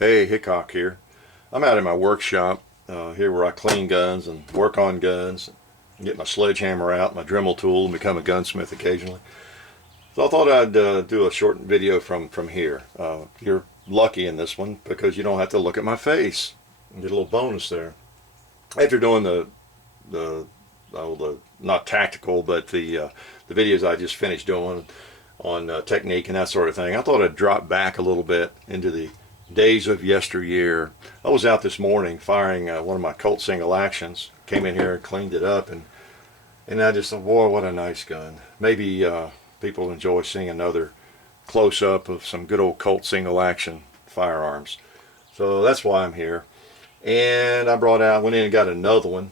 Hey, Hickok here. I'm out in my workshop here where I clean guns and work on guns, get my sledgehammer out, my Dremel tool, and become a gunsmith occasionally. So I thought I'd do a short video from here. You're lucky in this one because you don't have to look at my face. You get a little bonus there. After doing the not tactical, but the videos I just finished doing on technique and that sort of thing, I thought I'd drop back a little bit into the days of yesteryear. I was out this morning firing one of my Colt single actions. Came in here and cleaned it up, and I just thought, boy, what a nice gun. Maybe people enjoy seeing another close up of some good old Colt single action firearms. So that's why I'm here. And I went in and got another one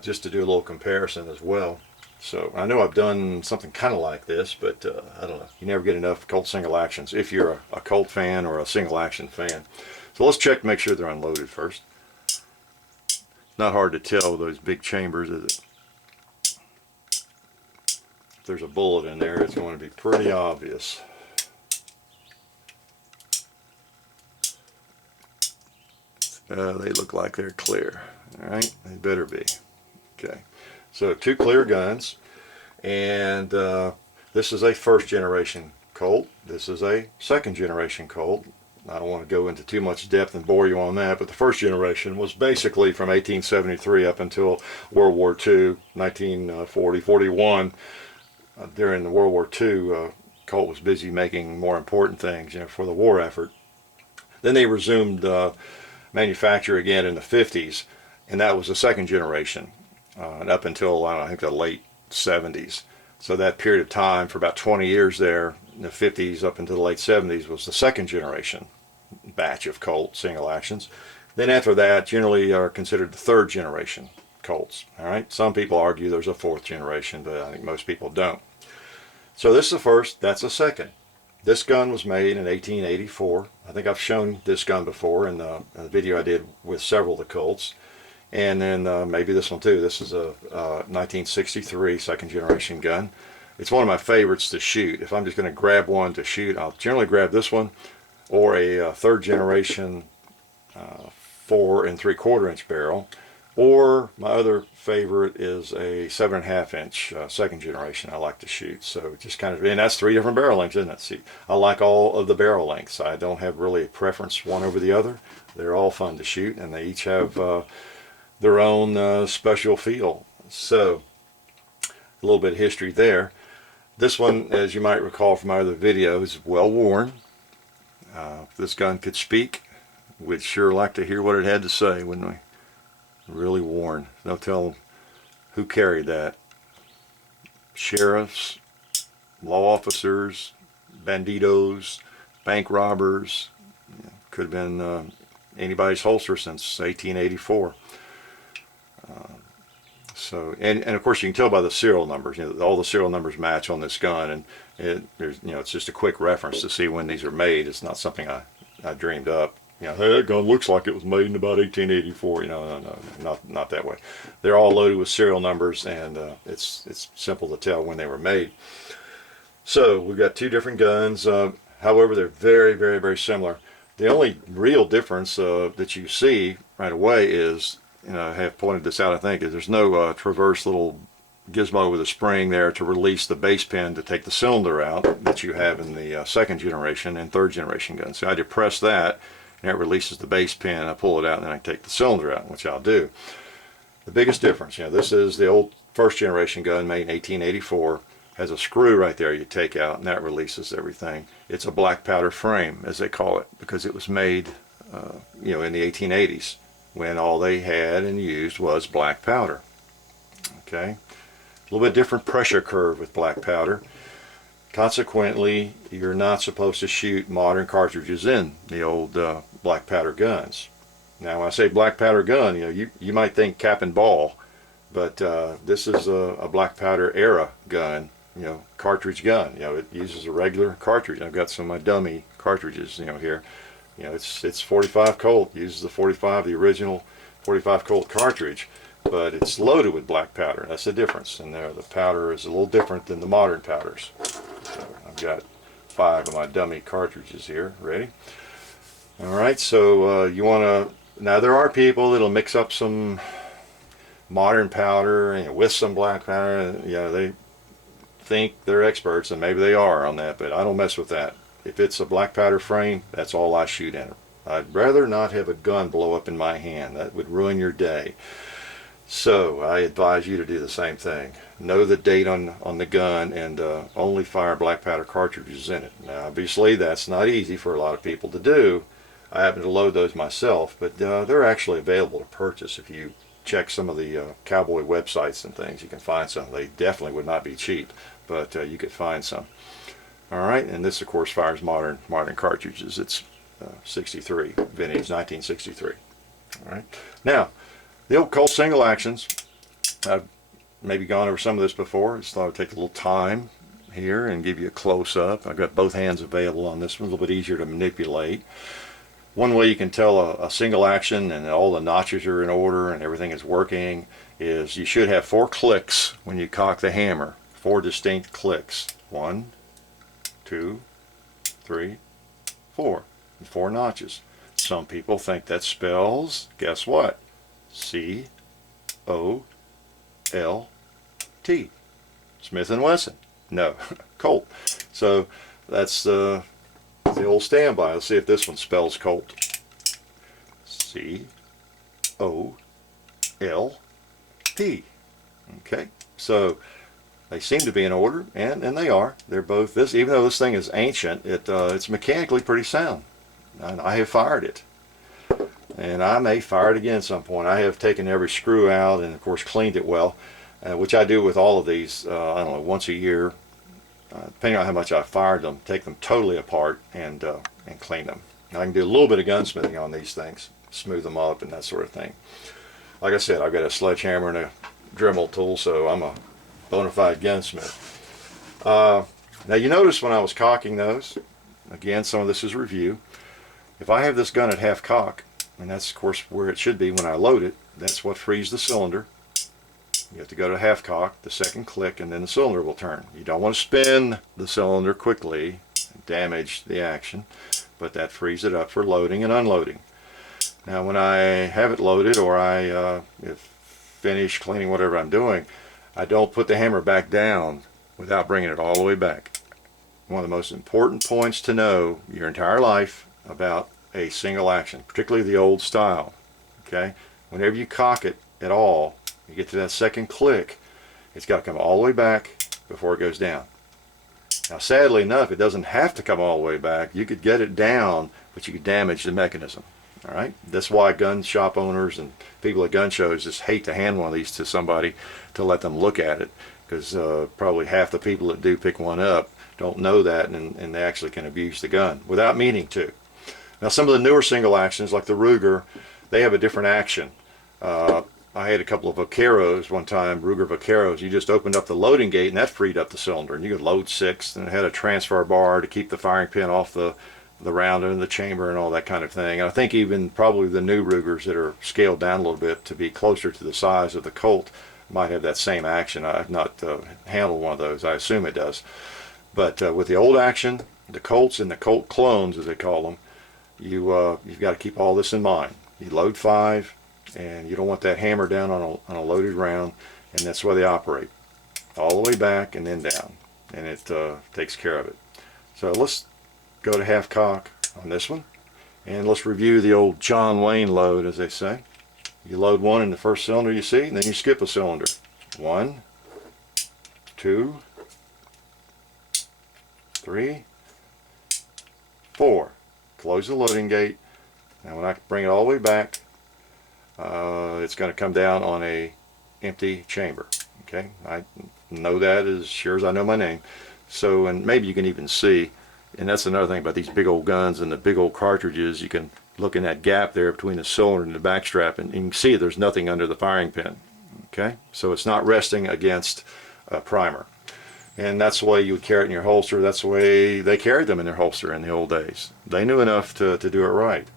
just to do a little comparison as well. So I know I've done something kind of like this, but I don't know. You never get enough Colt single actions if you're a Colt fan or a single action fan. So let's check to make sure they're unloaded first. Not hard to tell with those big chambers, is it? If there's a bullet in there, it's going to be pretty obvious. They look like they're clear. All right, they better be. Okay. So two clear guns, and this is a first generation Colt. This is a second generation Colt. I don't want to go into too much depth and bore you on that, but the first generation was basically from 1873 up until World War II, 1940, 41. During the World War II, Colt was busy making more important things, for the war effort. Then they resumed manufacture again in the 50s, and that was the second generation. And up until I think the late 70s. So that period of time for about 20 years there, in the 50s up until the late 70s, was the second generation batch of Colt single actions. Then after that, generally are considered the third generation Colts. All right. Some people argue there's a fourth generation, but I think most people don't. So this is the first. That's the second. This gun was made in 1884. I think I've shown this gun before in the video I did with several of the Colts. And then maybe this one too. This is a 1963 second generation gun. It's one of my favorites to shoot. If I'm just going to grab one to shoot, I'll generally grab this one or a third generation 4 3/4 inch barrel. Or my other favorite is a 7.5 inch second generation I like to shoot. So just kind of, and that's 3 different barrel lengths, isn't it? See, I like all of the barrel lengths. I don't have really a preference one over the other. They're all fun to shoot, and they each have their own special feel. So a little bit of history there. This one, as you might recall from my other videos, is well worn. If this gun could speak, we'd sure like to hear what it had to say, wouldn't we? Really worn. No telling who carried that. Sheriffs, law officers, banditos, bank robbers. Could have been anybody's holster since 1884. So, and of course you can tell by the serial numbers. All the serial numbers match on this gun, and it's just a quick reference to see when these are made. It's not something I dreamed up. Hey, that gun looks like it was made in about 1884. No, not that way. They're all loaded with serial numbers, and it's simple to tell when they were made. So we've got two different guns. However, they're very, very, very similar. The only real difference that you see right away is, I have pointed this out, I think, is there's no traverse little gizmo with a spring there to release the base pin to take the cylinder out that you have in the second generation and third generation guns. So I depress that, and it releases the base pin. I pull it out, and then I take the cylinder out, which I'll do. The biggest difference, this is the old first generation gun made in 1884. Has a screw right there you take out, and that releases everything. It's a black powder frame, as they call it, because it was made, in the 1880s. When all they had and used was black powder. Okay, a little bit different pressure curve with black powder. Consequently, you're not supposed to shoot modern cartridges in the old black powder guns. Now, when I say black powder gun, you might think cap and ball, but this is a black powder era gun. Cartridge gun. It uses a regular cartridge. I've got some of my dummy cartridges, here. It's 45 Colt, uses the 45, the original 45 Colt cartridge, but it's loaded with black powder. That's the difference. And the powder is a little different than the modern powders. So I've got 5 of my dummy cartridges here, ready. All right, so you want to, now there are people that'll mix up some modern powder with some black powder. They think they're experts, and maybe they are on that, but I don't mess with that. If it's a black powder frame, that's all I shoot in it. I'd rather not have a gun blow up in my hand. That would ruin your day. So I advise you to do the same thing. Know the date on the gun, and only fire black powder cartridges in it. Now obviously that's not easy for a lot of people to do. I happen to load those myself, but they're actually available to purchase. If you check some of the cowboy websites and things, you can find some. They definitely would not be cheap, but you could find some. All right, and this of course fires modern cartridges. It's 63 vintage, 1963. All right, now the old Colt single actions. I've maybe gone over some of this before. Just thought I'd take a little time here and give you a close-up. I've got both hands available on this one, a little bit easier to manipulate. One way you can tell a single action and all the notches are in order and everything is working is you should have 4 clicks when you cock the hammer. 4 distinct clicks. 1, 2, 3, 4. And 4 notches. Some people think that spells, guess what? C-O-L-T. Smith & Wesson. No, Colt. So that's the old standby. Let's see if this one spells Colt. C-O-L-T. Okay, so they seem to be in order, and they are. They're both this. Even though this thing is ancient, it's mechanically pretty sound. And I have fired it, and I may fire it again at some point. I have taken every screw out and of course cleaned it well, which I do with all of these. I don't know, once a year. Depending on how much I fired them, take them totally apart and clean them. Now, I can do a little bit of gunsmithing on these things, smooth them up and that sort of thing. Like I said, I've got a sledgehammer and a Dremel tool, so I'm a bona fide gunsmith. Now you notice when I was cocking those, again some of this is review, if I have this gun at half cock, and that's of course where it should be when I load it, that's what frees the cylinder. You have to go to half cock, the second click, and then the cylinder will turn. You don't want to spin the cylinder quickly and damage the action, but that frees it up for loading and unloading. Now when I have it loaded, or I have finished cleaning whatever I'm doing, I don't put the hammer back down without bringing it all the way back. One of the most important points to know your entire life about a single action, particularly the old style. Okay, whenever you cock it at all, you get to that second click, it's got to come all the way back before it goes down. Now sadly enough, it doesn't have to come all the way back. You could get it down, but you could damage the mechanism. All right, that's why gun shop owners and people at gun shows just hate to hand one of these to somebody to let them look at it, because probably half the people that do pick one up don't know that, and they actually can abuse the gun without meaning to. Now some of the newer single actions like the Ruger, they have a different action. I had a couple of Vaqueros one time, Ruger Vaqueros. You just opened up the loading gate and that freed up the cylinder, and you could load 6, and it had a transfer bar to keep the firing pin off the round and the chamber and all that kind of thing. And I think even probably the new Rugers that are scaled down a little bit to be closer to the size of the Colt might have that same action. I've not handled one of those. I assume it does. But with the old action, the Colts and the Colt clones as they call them, you've got to keep all this in mind. You load 5, and you don't want that hammer down on a loaded round, and that's why they operate all the way back and then down, and it takes care of it. So let's go to half cock on this one, and let's review the old John Wayne load, as they say. You load 1 in the first cylinder you see, and then you skip a cylinder. 1, 2, 3, 4. Close the loading gate. Now when I bring it all the way back, it's going to come down on a empty chamber. Okay, I know that as sure as I know my name. So, and maybe you can even see, and that's another thing about these big old guns and the big old cartridges, you can look in that gap there between the cylinder and the backstrap, and you can see there's nothing under the firing pin. Okay, so it's not resting against a primer. And that's the way you would carry it in your holster. That's the way they carried them in their holster in the old days. They knew enough to do it right.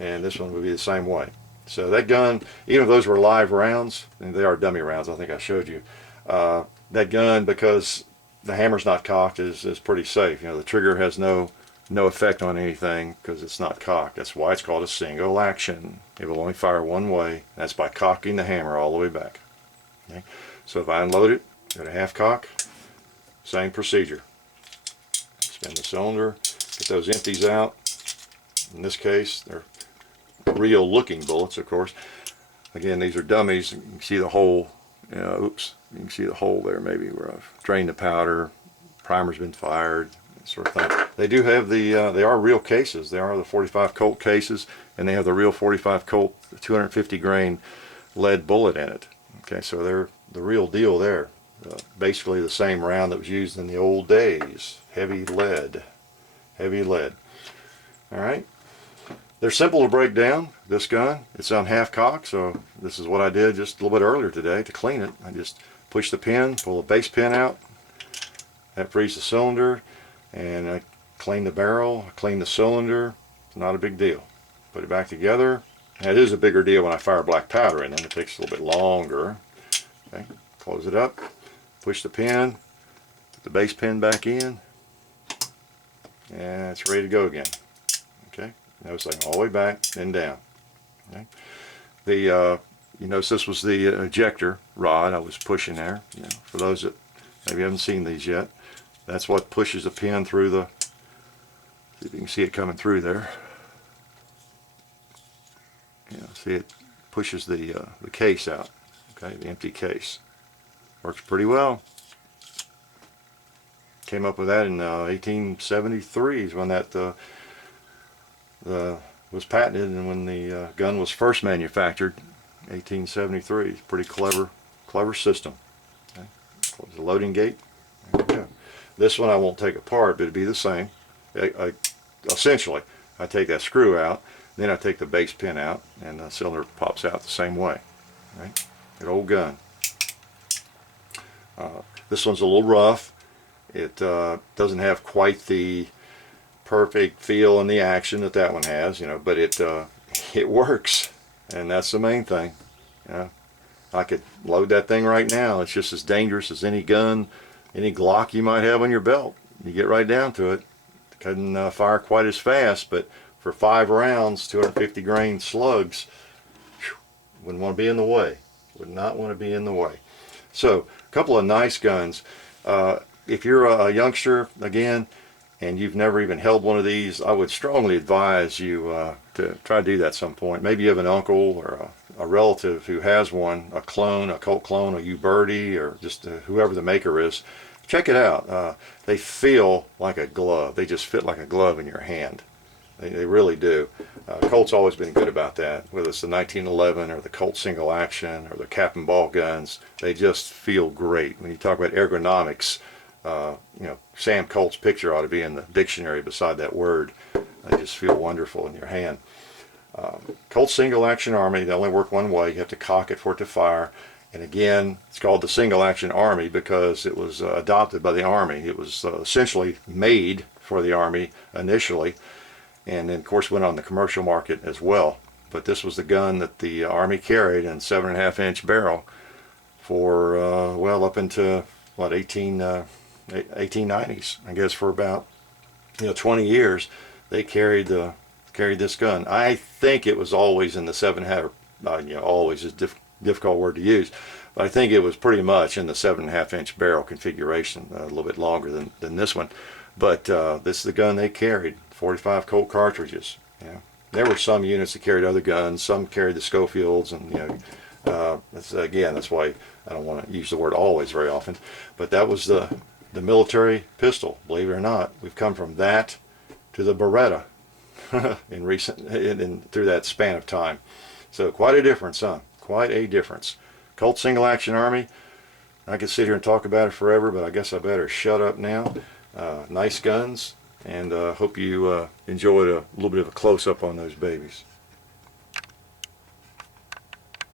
And this one would be the same way. So that gun, even if those were live rounds, and they are dummy rounds, I think I showed you, that gun, because the hammer's not cocked, is pretty safe. You know, the trigger has no no effect on anything because it's not cocked. That's why it's called a single action. It will only fire one way. That's by cocking the hammer all the way back. Okay? So if I unload it at a half cock, same procedure. Spin the cylinder, get those empties out. In this case, they're real looking bullets, of course. Again, these are dummies. You can see the hole. Oops, you can see the hole there maybe where I've drained the powder. Primer's been fired, that sort of thing. They do have the, they are real cases. They are the 45 Colt cases, and they have the real 45 Colt 250 grain lead bullet in it. Okay, so they're the real deal there. Basically the same round that was used in the old days. Heavy lead. Heavy lead. Alright. They're simple to break down, this gun. It's on half cock, so this is what I did just a little bit earlier today to clean it. I just push the pin, pull the base pin out. That frees the cylinder, and I clean the barrel, I clean the cylinder. It's not a big deal. Put it back together. Now, it is a bigger deal when I fire black powder in, and it takes a little bit longer. Okay. Close it up, push the pin, put the base pin back in, and it's ready to go again. Okay, notice I go all the way back and down. Okay. You notice this was the ejector rod I was pushing there. For those that maybe haven't seen these yet, that's what pushes the pin through the. See if you can see it coming through there. See, it pushes the case out. Okay, the empty case. Works pretty well. Came up with that in 1873 is when that was patented, and when the gun was first manufactured, 1873. Pretty clever system. Okay. Close the loading gate. There we go. This one I won't take apart, but it'd be the same. Essentially, I take that screw out, then I take the base pin out, and the cylinder pops out the same way. Right? Good old gun. This one's a little rough. It doesn't have quite the perfect feel and the action that one has, but it works, and that's the main thing. I could load that thing right now. It's just as dangerous as any gun, any Glock you might have on your belt. You get right down to it. It couldn't fire quite as fast, but for 5 rounds, 250 grain slugs, wouldn't want to be in the way. Would not want to be in the way. So, a couple of nice guns. If you're a youngster, again, and you've never even held one of these, I would strongly advise you to try to do that at some point. Maybe you have an uncle or a relative who has one, a clone, a Colt clone, a U-Birdie, or just whoever the maker is. Check it out. They feel like a glove. They just fit like a glove in your hand. They really do. Colt's always been good about that. Whether it's the 1911 or the Colt single action or the cap and ball guns, they just feel great. When you talk about ergonomics, Sam Colt's picture ought to be in the dictionary beside that word. They just feel wonderful in your hand. Colt single action Army, they only work one way. You have to cock it for it to fire. And again, it's called the single action Army because it was adopted by the Army. It was essentially made for the Army initially, and then of course went on the commercial market as well. But this was the gun that the Army carried in 7.5-inch barrel for well up into what 1890s. I guess for about 20 years they carried this gun. I think it was always in the 7.5. Always is difficult word to use, but I think it was pretty much in the 7.5-inch barrel configuration, a little bit longer than this one. But this is the gun they carried. 45 Colt cartridges. There were some units that carried other guns. Some carried the Schofields, and that's why I don't want to use the word always very often. But that was the military pistol. Believe it or not, we've come from that to the Beretta through that span of time. So quite a difference, huh? Quite a difference. Colt single action Army. I could sit here and talk about it forever, but I guess I better shut up now. Nice guns, and hope you enjoyed a little bit of a close-up on those babies.